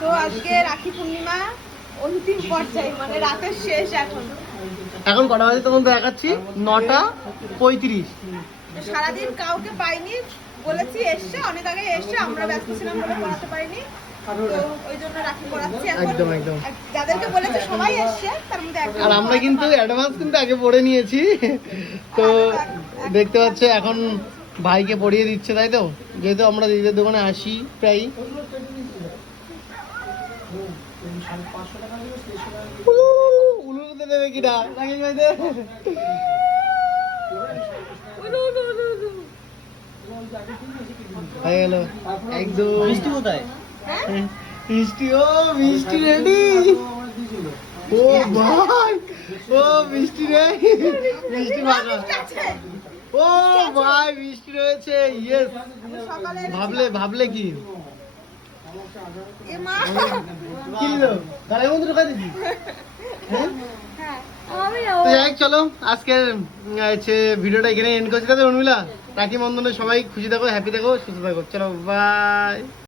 তো আজকে রাখি পূর্ণিমা অন্তিম পর্যায়ে মানে রাতের শেষ এখন। এখন কটা বাজে তখন দেখাচ্ছি? নটা পঁয়ত্রিশ। সারাদিন কাউকে পাইনি বলেছি এসছে অনেক আগে এসছে আমরা ব্যস্ত ছিলাম বলে পড়াতে পারিনি। আর আমরা কিন্তু অ্যাডভান্স কিন্তু আগে পড়ে নিয়েছি। তো দেখতে পাচ্ছ এখন ভাইকে পড়িয়ে দিচ্ছে তাই তো? যেহেতু আমরা দিদিদের দোকানে আসি প্রায় উলুতে দেবে কিনা? রাকেশ ভাই দে হয়ে গেল। একদম। মিষ্টি কোথায়? মিষ্টি ও মিষ্টি রেডি। ও ভাই ও মিষ্টি রে। মিষ্টি ভাগা ও ভাই মিষ্টি রয়েছে। ইয়েস ভাবলে ভাবলে কি? চলো ভিডিওটা এখানে রাখি মন্দনে সবাই খুশি থাকো হ্যাপি থাকো সুস্থ থাকো। চলো বাই